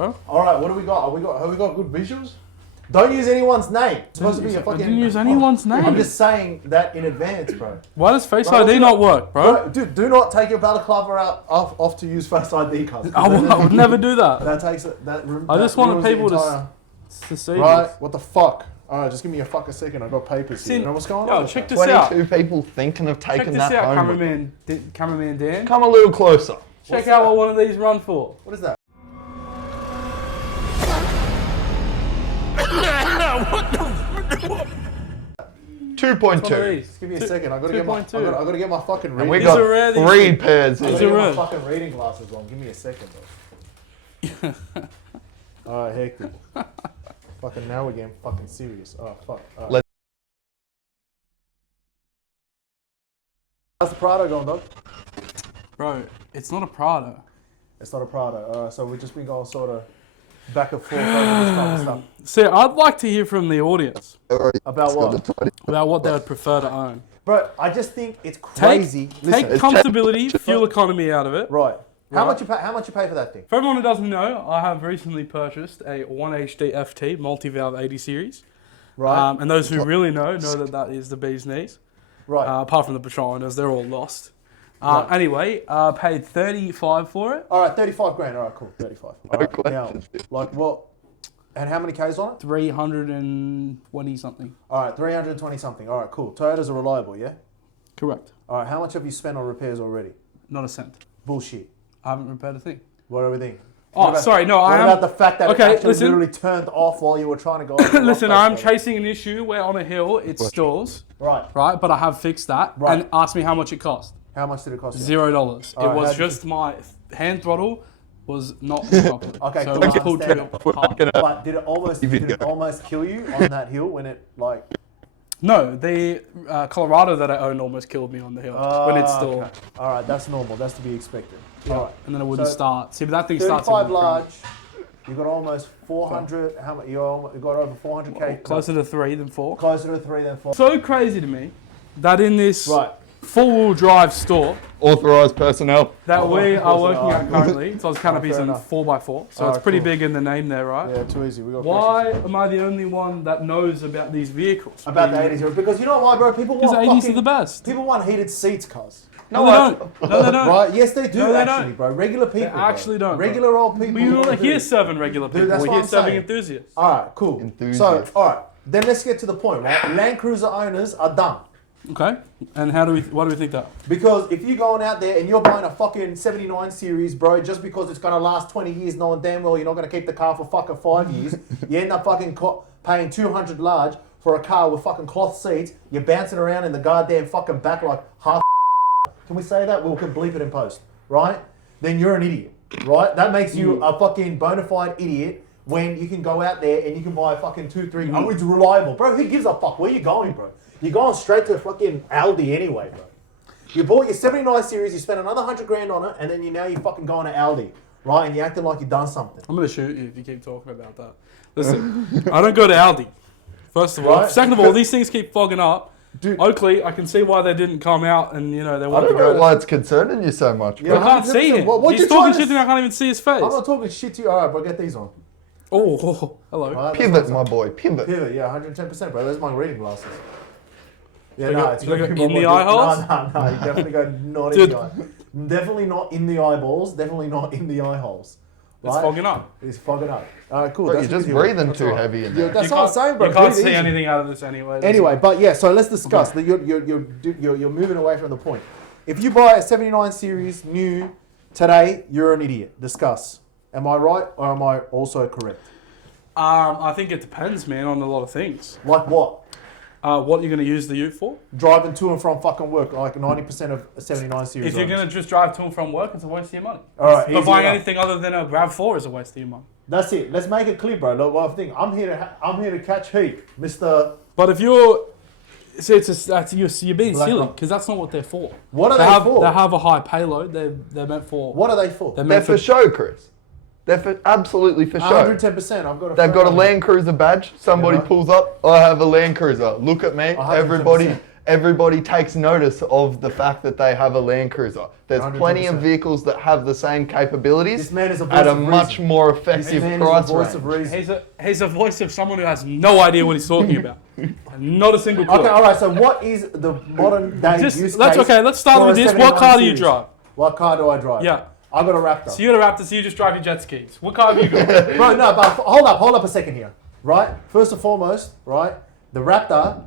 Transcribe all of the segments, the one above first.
bro. All right, what do we got? Have we got good visuals? Don't use anyone's name. It's supposed to be a fucking... I didn't use anyone's name. I'm just saying that in advance, bro. Why does Face ID not work, bro? Dude, do not take your balaclava off to use Face ID, cuz. I would never do that. That takes it. I just wanted people to see right? this. What the fuck? All right, just give me a fucking second. I got papers here. You know what's going on? Yo, check this out. 22 people thinking of taking that home. Check this out, cameraman Dan. Come a little closer. Check out what one of these run for. What is that? What the? 2.2. Just give me a second. I gotta get my fucking reading. And we got 3 pairs. I gotta get my fucking reading glasses on. Give me a second, bro. All right, hectic. Fucking now we're getting fucking serious. Oh fuck. Right. How's the Prada going, dog? Bro, it's not a Prada. It's not a Prada. So we've just been going sort of back and forth over this kind of stuff. See, I'd like to hear from the audience. About what? About what they would prefer to own. Bro, I just think it's crazy. Take comfortability, fuel economy out of it. Right. How much you pay for that thing? For everyone who doesn't know, I have recently purchased a 1HD FT multi-valve 80 series. Right. And those who really know that is the bee's knees. Right. Apart from the patrol owners, they're all lost. Right. Anyway, paid 35 for it. All right, 35 grand. All right, cool, 35. All right. Now, like what? And how many Ks on it? 320 something. All right, 320 something. All right, cool. Toyotas are reliable, yeah? Correct. All right, how much have you spent on repairs already? Not a cent. Bullshit. I haven't repaired a thing. What do we think? Oh, sorry, no, What about the fact that it actually literally turned off while you were trying to go over listen, I'm chasing an issue where on a hill it stalls. Right. Right, but I have fixed that. Right. And ask me how much it cost. How much did it cost you? $0. It was just my hand throttle was not proper. Okay, so cool. it was pulled trigger hard. But did it almost kill you on that hill when it like... No, the Colorado that I owned almost killed me on the hill when it stalled. Okay. All right, that's normal. That's to be expected. Yeah. All right. And then it wouldn't start. See, but that thing starts... 35 large. You got almost 400. How much? You got over 400k. Well, closer to 3 than 4. Closer to 3 than 4. So crazy to me that in this four-wheel drive store, authorized personnel that we are working at currently, so it's canopies and 4x4. So it's pretty big in the name there, right? Yeah, too easy. We got why am I the only one that knows about these vehicles? About the 80s, because you know why, bro? People want the 80s are the best. People want heated seats, cuz. No, they don't. No, they don't. Right? Yes, they do. No, they actually, don't. bro. Regular people. They actually don't. Regular old people. But you don't hear serving regular people. Dude, that's we what hear I'm serving saying. enthusiasts. All right, cool. So, all right, then let's get to the point, right? Land Cruiser owners are dumb. Okay, and why do we think that? Because if you're going out there and you're buying a fucking 79 series, bro, just because it's going to last 20 years, knowing damn well you're not going to keep the car for fucking 5 years, you end up fucking paying 200 large for a car with fucking cloth seats, you're bouncing around in the goddamn fucking back like half. Can we say that? We can bleep it in post, right? Then you're an idiot, right? That makes you a fucking bona fide idiot when you can go out there and you can buy a fucking 2, 3, oh, it's reliable. Bro, who gives a fuck? Where you going, bro? You're going straight to fucking Aldi anyway, bro. You bought your 79 series, you spent another 100 grand on it, and then you're fucking going to Aldi, right? And you're acting like you've done something. I'm going to shoot you if you keep talking about that. Listen, I don't go to Aldi, first of all. Right? Second of all, these things keep fogging up. Dude. Oakley, I can see why they didn't come out and, they want to go. I don't know why it's concerning you so much, bro. I can't see him. He's talking shit to me, I can't even see his face. I'm not talking shit to you. All right, bro, get these on. Oh, hello. Right, pivot, my boy, pivot. Pivot, yeah, 110%, bro. Those are my reading glasses. Yeah, so no, it's you go in the eye holes? No, you definitely go not in the eye. Definitely not in the eyeballs, definitely not in the eye holes. Right? It's fogging up. It's fogging up. All right, cool. Bro, you're just breathing too heavy in there. Yeah, that's what I'm saying, bro. You can't see anything out of this anyway. Anyway, but yeah, so let's discuss. You're moving away from the point. If you buy a 79 series new today, you're an idiot. Discuss. Am I right or am I also correct? I think it depends, man, on a lot of things. Like what? What you're going to use the ute for? Driving to and from fucking work, like 90% of a 79 series. If you're going to just drive to and from work, it's a waste of your money. All right, but buying anything other than a RAV4 is a waste of your money. That's it. Let's make it clear, bro. Look, one thing. I'm here to catch heat, Mr. But if you're... See, you're being silly, because that's not what they're for. What are they for? They have a high payload. They're meant for... What are they for? They're for show, Chris. They're absolutely for show. 110%. They've got a Land Cruiser badge. Somebody pulls up. I have a Land Cruiser. Look at me. 110%. everybody takes notice of the fact that they have a Land Cruiser. There's 100%. plenty of vehicles that have the same capabilities This man is a voice at a of much reason. more This effective man price is a voice range. of reason. He's a voice of someone who has no idea what he's talking about. Not a single clue. Okay, all right. So what is the modern day use case? Let's start for with a this. What 79 car do you series? drive? What car do I drive? Yeah. I got a Raptor. So you got a Raptor, so you just drive your jet skis. What car have you got? Bro, no, but hold up a second here. Right? First and foremost, right? The Raptor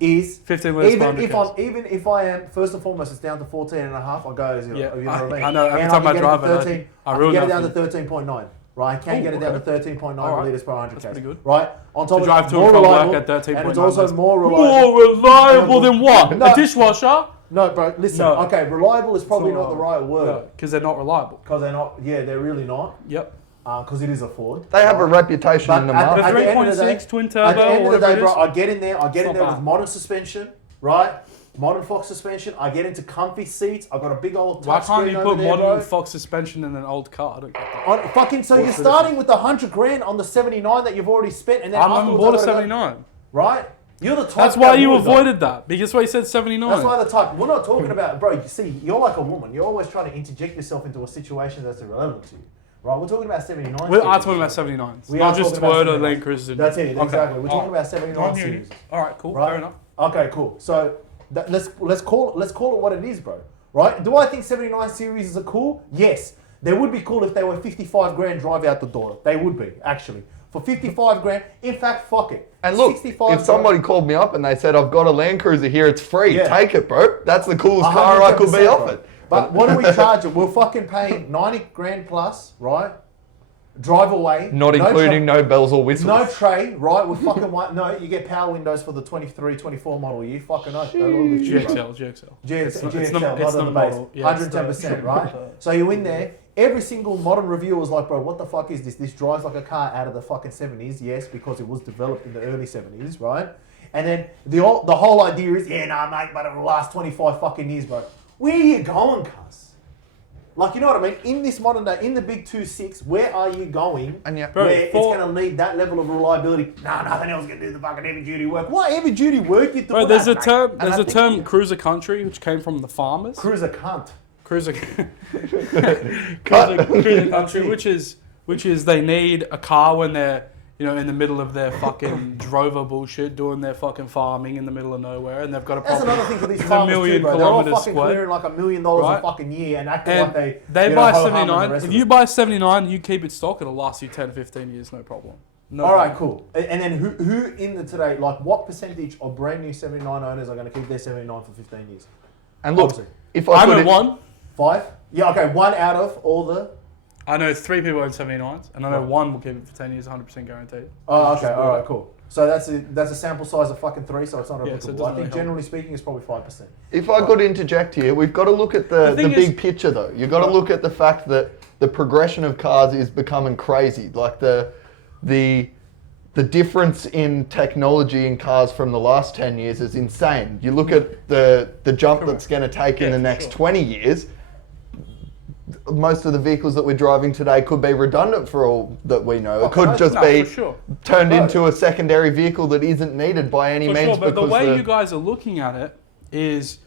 is 15 litres per even 100 even if I am first and foremost, it's down to 14 and a half. I go, you know, Yeah, you know what I mean? I know, every And time I can drive get it, it to 13, I I can ruin get it that down to for you. 13.9. Right? I can get it down to 13.9 All right. litres per 100 That's k's. pretty good. Right? On top To of drive it, to and more from work reliable, at 13.9 and it's also litres. more reliable. More reliable than what? No. A dishwasher? No, bro, listen. No. Okay, reliable is probably It's not the right word. Because they're not reliable. Because they're not, yeah, they're really not. Yep. Because it is a Ford. They have a reputation But in the at market. The at the end of the 3.6 day- twin At turbo the end or of the whatever day, it bro, is. I get in there It's not with bad. modern suspension, right? Modern Fox suspension. I get into comfy seats. I got a big old Why touch can't screen you over put there, modern bro. Fox suspension in an old car? I don't get that. On, fucking, so you're What's the starting with the 100 grand on the 79 that you've already spent, and then I haven't afterwards bought a I gotta go- 79. Right? You're the type. That's why that you would, though. avoided that. Because why you said 79. That's why the type. We're not talking about, bro. You see, you're like a woman. You're always trying to interject yourself into a situation that's irrelevant to you. Right? We're talking about 79. We're series. talking about 79s. We not are just talking about Toyota 79s. Land Cruisers. That's it. Okay. Exactly. We're talking about I'm 79 hearing you. series. All right, cool. Right? Fair enough. Okay, cool. So let's call it what it is, bro. Right? Do I think 79 series is cool? Yes. They would be cool if they were 55 grand drive out the door. They would be, actually. For 55 grand, in fact, fuck it. And look, 65 if somebody called me up and they said, I've got a Land Cruiser here, it's free, Yeah. take it, bro. That's the coolest car I could be 110%, offered. bro. But what are we charging? We're fucking paying 90 grand plus, right? Drive away. Not including no bells or whistles. No tray, right? We're fucking white. No, you get power windows for the 23, 24 model year. Fucking no. GXL. GXL, not not the on the base. model. Yeah, it's 110%, right? So you're in there. Every single modern reviewer was like, bro, what the fuck is this? This drives like a car out of the fucking 70s. Yes, because it was developed in the early 70s, right? And then the whole idea is, yeah, nah, mate, but it'll last 25 fucking years, bro. Where are you going, cuz? Like, you know what I mean? In this modern day, in the big 2.6, where are you going? And yeah, Bro, where it's going to need that level of reliability. Nah, nothing else can do the fucking heavy duty work. What heavy duty work you doing? Bro, there's a mate? term. And There's I a think- term, cruiser country, which came from the farmers. Cruiser cunt. Cruiser country, which is they need a car when they're in the middle of their fucking drover bullshit, doing their fucking farming in the middle of nowhere, and they've got a That's proper another thing for these a farmers too, million bro. They're all kilometers fucking square. clearing like $1 million a Right. fucking year and acting And like they you buy know, ho-hum and the 79. rest If of you it. buy 79, you keep it stock, it'll last you 10, 15 years, no problem. No All right, problem. cool. And then who in the today, like what percentage of brand new 79 owners are going to keep their 79 for 15 years? And look, Obviously. if I I know could, one. 5? Yeah, okay, 1 out of all the... I know 3 people own 79s, and I know Right. one will keep it for 10 years, 100% guaranteed. Oh, It's okay, just all right, weird. cool. So that's a sample size of fucking 3, so it's not Yeah, so it applicable. doesn't I think really help. generally speaking, it's probably 5%. if I could interject here, we've got to look at the thing big is- picture though. You've got to look at the fact that the progression of cars is becoming crazy. Like the difference in technology in cars from the last 10 years is insane. You look at the jump that's going to take in Yeah, the for next sure. 20 years, most of the vehicles that we're driving today could be redundant for all that we know. It could just No, be for sure. turned Right. into a secondary vehicle that isn't needed by any For means. sure, but the because way you guys are looking at it is,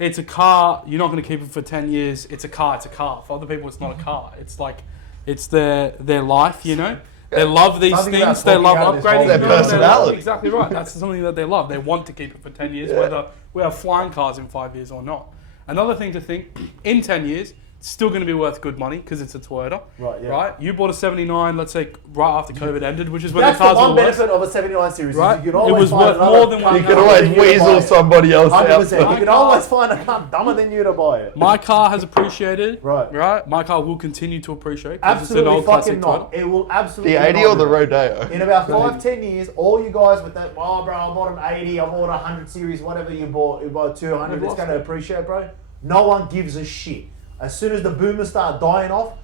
it's a car. You're not going to keep it for 10 years. It's a car. It's a car. For other people, it's not a car. It's like, it's their life. They love these Something about things. They love talking out of this upgrading. whole Their them, they love- personality. Exactly right. That's something that they love. They want to keep it for 10 years, whether we have flying cars in 5 years or not. Another thing to think: in 10 years, it's still going to be worth good money because it's a Toyota. Right, yeah. Right. You bought a 79, let's say, right after COVID ended, which is when That's the the cars one were worth. benefit of a 79 series. Right. Is you can It always was find worth another more than cunt one you car. can dumber always than you to buy weasel it. somebody else 100%. out. You can always find a cunt dumber than you to buy it. My car has appreciated. Right. Right. My car will continue to appreciate. 'cause Absolutely it's an old fucking classic not. Toyota. It will absolutely The 80 not or the do that. Rodeo? In about 5-10 years, all you guys with that, oh bro, I bought an 80, I bought a 100 series, whatever you bought 200, They've it's lost going to appreciate, bro. No one gives a shit. As soon as the boomers start dying off,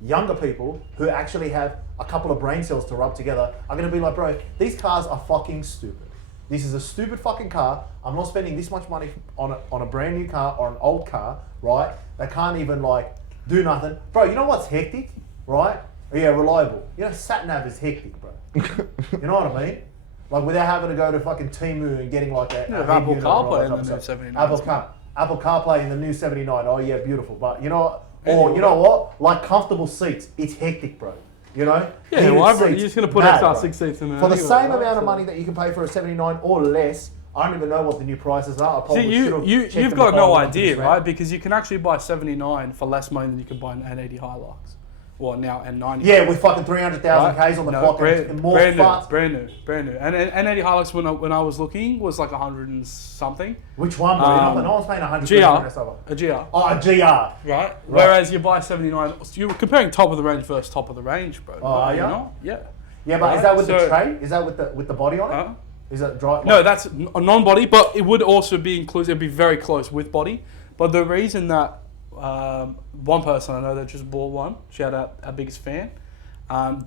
younger people who actually have a couple of brain cells to rub together are going to be like, bro, these cars are fucking stupid. This is a stupid fucking car. I'm not spending this much money on a brand new car or an old car, right? They can't even like do nothing. Bro, you know what's hectic, right? Yeah, reliable. You know, sat nav is hectic, bro. You know what I mean? Like without having to go to fucking Temu and getting like a Apple head unit and all CarPlay that in the type of new stuff. 79. Apple CarPlay in the new 79. Oh yeah, beautiful. But you know, or you know what? Like comfortable seats. It's hectic, bro. You know? Yeah, Heated well, seats, you're just going to put mad, bro. SR6 seats in there. For the anyway, same right? amount of So- money that you can pay for a 79 or less, I don't even know what the new prices are. I probably See, should've checked you've them got before I no went to this idea, rant. right? Because you can actually buy 79 for less money than you can buy an N80 Hilux. Well, now N90. Yeah, with fucking 300,000 Right? Ks on the No, clock and more farts. brand new. And N80 Hilux when I was looking was like 100 and something. Which one, bro? No one's paying 100 GR, a GR. Oh, a GR. Right? Whereas you buy 79, you're comparing top of the range versus top of the range, bro. Oh, are you ya? know? Yeah. Yeah, but is that with the tray? Is that with the body on it? Huh? Is that dry? No, that's a non-body, but it would also be inclusive. It'd be very close with body. But the reason that one person I know that just bought one, shout out our biggest fan,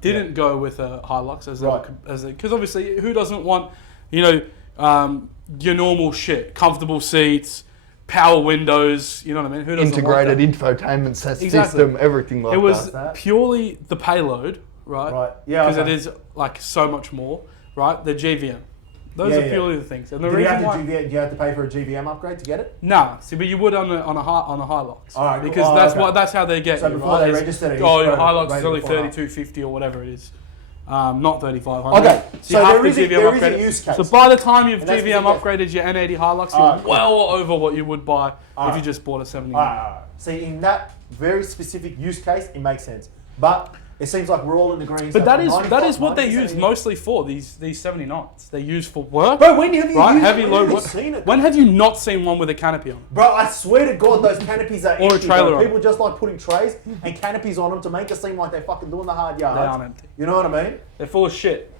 didn't go with a Hilux as because obviously who doesn't want, you know, your normal shit, comfortable seats, power windows, you know what I mean? Who doesn't Integrated want that? infotainment system, Exactly. everything like It was that. purely the payload, right? Right. Yeah, Because okay. it is like so much more, right? The GVM. Those Yeah, are yeah. purely the things. And the Did you reason have why... to do you have to pay for a GVM upgrade to get it? Nah, see, but you would on a Hilux, All right, cool. because that's how they get So you. before right? they It's, register it, oh, you your throw Hilux is raise it only before that. 3250 or whatever it is, not 3500. Okay, so you have there to is a GVM use upgrade. case. So by the time you've And that's GVM the thing, upgraded your N80 Hilux, you're Alright, cool. well over what you would buy if Alright. you just bought a 79. Alright. See, in that very specific use case, it makes sense. But it seems like we're all in agreement. But that is what they use mostly for, these 79s. They use for work. Bro, when have you right? used Heavy when load have you work. seen it? When have you not seen one with a canopy on? Bro, I swear to God, those canopies are Or a empty, trailer bro. on People just like putting trays and canopies on them to make it seem like they're fucking doing the hard yards. They aren't empty. You know what I mean? They're full of shit.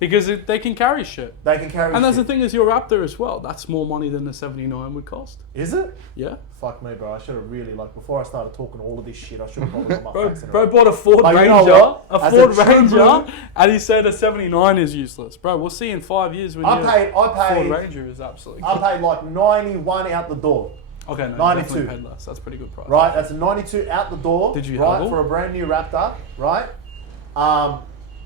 Because they can carry shit. They can carry And that's the shit. thing is your Raptor as well. That's more money than the 79 would cost. Is it? Yeah. Fuck me, bro. I should have really, like, before I started talking all of this shit, I should have probably got my Bro, facts in a bro row. bought a Ford But you Ranger, know what? a As Ford a true Ranger, blue- and he said a 79 is useless. Bro, we'll see in 5 years when your Ford I paid Ranger is absolutely I paid like 91 out the door. Okay, no, 92. definitely paid less. That's a pretty good price. Right? That's a 92 out the door. Did you right haggle? for a brand new Raptor, right?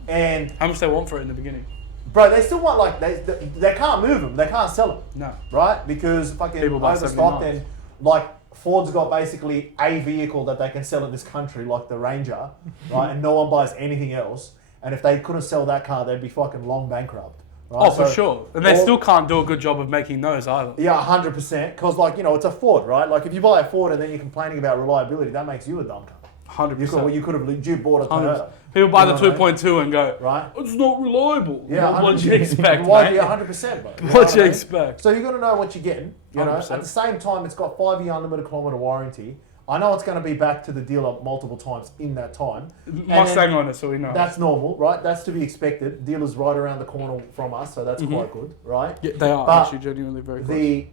And How much they want for it in the beginning? bro, they still want like they can't move them, they can't sell them, No. right? Because fucking People buy overstocked 79s. and like Ford's got basically a vehicle that they can sell in this country, like the Ranger, right? And no one buys anything else. And if they couldn't sell that car, they'd be fucking long bankrupt. Right? Oh, for So sure. And they all- still can't do a good job of making those either. Yeah, 100%. Because, like, you know, it's a Ford, right? Like, if you buy a Ford and then you're complaining about reliability, that makes you a dumb cunt. 100%. You could have legit bought a 100%. Toyota. People buy You the know what I mean? 2.2 and go, Right? it's not reliable. Yeah, What do you expect, Why? mate? Yeah, 100%, bro. You know What I do you mean? expect? So you're gonna know what you're getting. You know, 100%. at the same time, it's got 5-year unlimited kilometer warranty. I know it's going to be back to the dealer multiple times in that time. And Mustang then on it, so we know. that's normal, right? That's to be expected. Dealer's right around the corner from us, so that's Mm-hmm. quite good, right? Yeah, they are But actually genuinely very close. The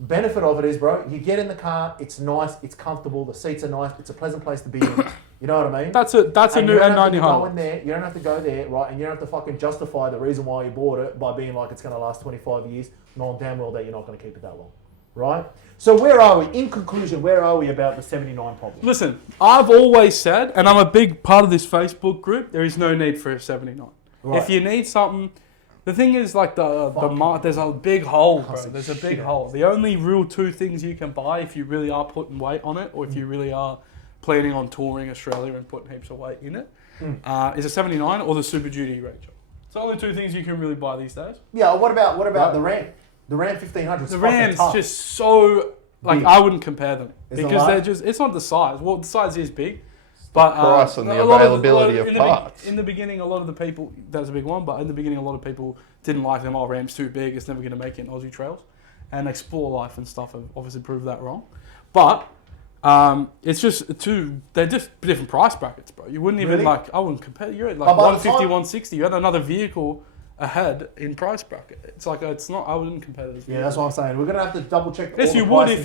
benefit of it is, bro, you get in the car, it's nice, it's comfortable, the seats are nice, it's a pleasant place to be in. You know what I mean? That's a And new you don't have N90 to go in Hilux. there. You don't have to go there, right? And you don't have to fucking justify the reason why you bought it by being like it's going to last 25 years, knowing damn well that you're not going to keep it that long, right? So where are we? In conclusion, where are we about the 79 problem? Listen, I've always said, and I'm a big part of this Facebook group, there is no need for a 79. Right. If you need something, the thing is like there's a big hole, bro. There's a big shit. hole. The only real two things you can buy if you really are putting weight on it, or if you really are planning on touring Australia and putting heaps of weight in it, is a 79 or the Super Duty Ranger. It's the only two things you can really buy these days. Yeah. What about Right. the Rant? The Rant 1500. The Ram's just so like Big. I wouldn't compare them Is it because like? they're just. It's not the size. Well, the size is big, but price and the a lot availability of in parts. In the beginning, a lot of the people that's a big one, but in the beginning, a lot of people didn't like them. Oh, Ram's too big. It's never going to make it in Aussie trails, and Explore Life and stuff have obviously proved that wrong. But it's just two. They're just different price brackets, bro. You wouldn't even Really? like. I wouldn't compare. You're at like But by the 150, time- 160. You had another vehicle ahead in price bracket. It's like it's not. I wouldn't compare those. Yeah, that's what I'm saying. We're gonna have to double check. Yes, all you the would pricing.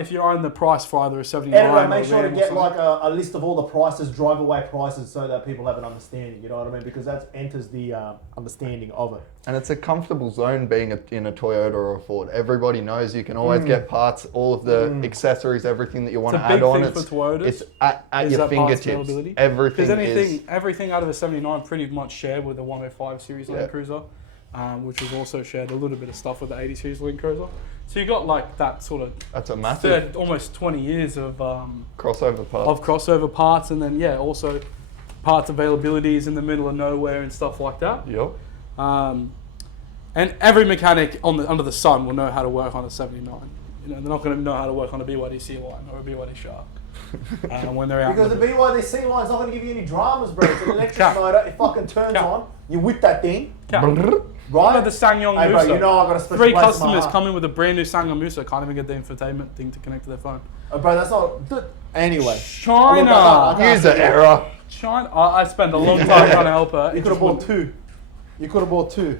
if you are in the price for either a 79 Anyway, or make a sure to Ram or get something. like a list of all the prices, drive away prices, so that people have an understanding. You know what I mean? Because that enters the understanding of it. And it's a comfortable zone being in a Toyota or a Ford. Everybody knows you can always get parts, all of the accessories, everything that you want It's to a big add on. thing for Toyotas, It's at is your that parts fingertips. availability. Everything Because is. everything out of a 79 pretty much shared with the 105 Series Yeah. LandCruiser. which was also shared a little bit of stuff with the 80 Series LandCruiser. So you got like that sort of That's a massive almost 20 years of crossover part. of crossover parts, and then also parts availabilities in the middle of nowhere and stuff like that. Yep. And every mechanic under the sun will know how to work on a 79. You know, they're not going to know how to work on a BYD C-Line or a BYD Shark when they're out. Because the BYD C-Line's not going to give you any dramas, bro. It's an electric motor. It fucking turns on. You whip that thing. Brrr. Right? The SsangYong Hey, bro, Musa. you know I got a special 3 place in my customers heart. come in with a brand new SsangYong Musa, can't even get the infotainment thing to connect to their phone. Bro, that's not... Anyway. China! Look, I can't User say it. error. China! I spent a long time trying to help her. You could have bought 2. You could have bought 2.